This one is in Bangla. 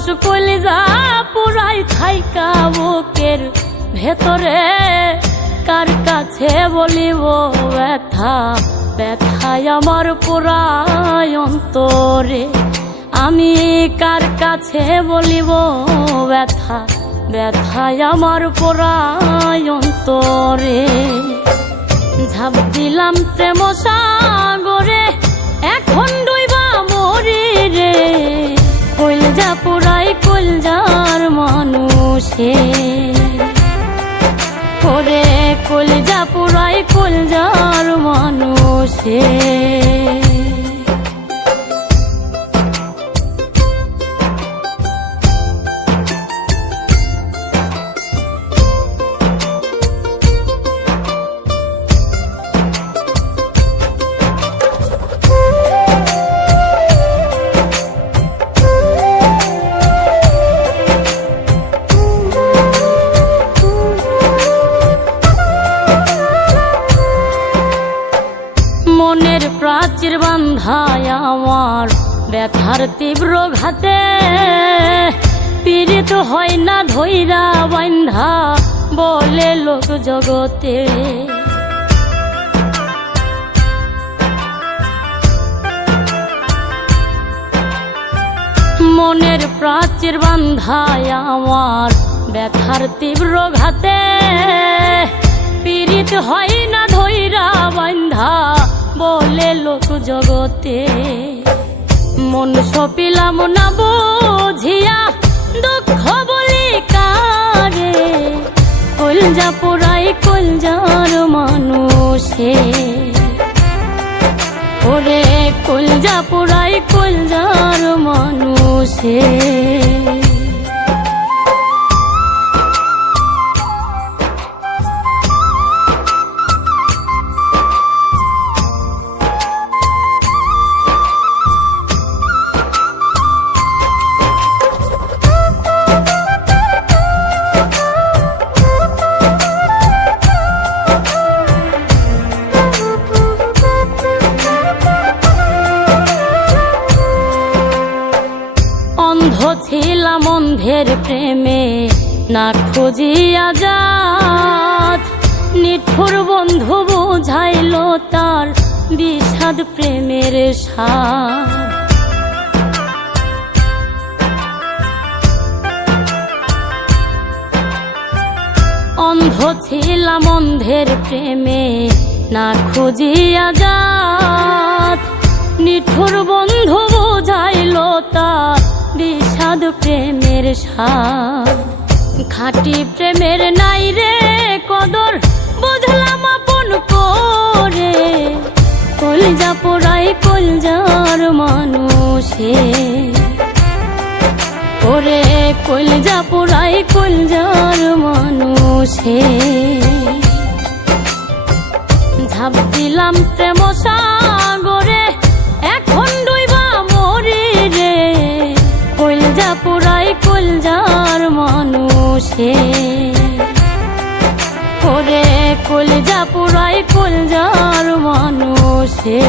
মানুষ কলিজা পুরাই থাইকা বুকের ভেতরে, কার কাছে বলিব ব্যথা, ব্যথায় আমার পুরাই অন্তরে। আমি কার কাছে বলিব ব্যথা, ব্যথায় আমার পুরাই অন্তরে। ঝাঁপ দিলাম প্রেম সাগরে, এখন ডুইবা মরি রে। কলজা পুরাই কলজার মানুষে, ওরে কলজা পুরাই কলজার মানুষে। মনের প্রাচীর বান্ধায় আমার ব্যথার তীব্র ঘাতে, পীড়িত হয় না ধৈরা বান্ধা বলে লোক জগতে। মনের প্রাচীর বান্ধায় আমার ব্যথার তীব্র ঘাতে, পীড়িত হয় না ধৈরা বান্ধা বলে লোক জগতে। মন সপিলাম না বুঝিয়া দুঃখ বলি কারে, কলজা পুরাই কলজার মানুষে, ওরে কলজা পুরাই কলজার মানুষে। অন্ধ ছিলাম অন্ধের প্রেমে, না খুঁজিয়া জাত, নিঠুর বন্ধু বুঝাইল তার বিষাদ প্রেমের স্বাদ। অন্ধ ছিলাম অন্ধের প্রেমে, না খুঁজিয়া জাত, নিঠুর বন্ধু বুঝাইল তার বিষাদ প্রেমের স্বাদ। খাঁটি প্রেমের নাই রে কদর, বুঝলাম আপন করে, কলজা পোড়াই কলজার মানুষে, ওরে কলজা পোড়াই কলজার মানুষে। ঝাঁপ দিলাম প্রেম সাগরে, এখন ডুইবা মরি রে। কলজা পুরাই কলজার মানুষে, ওরে কলজা পুরাই কলজার মানুষে।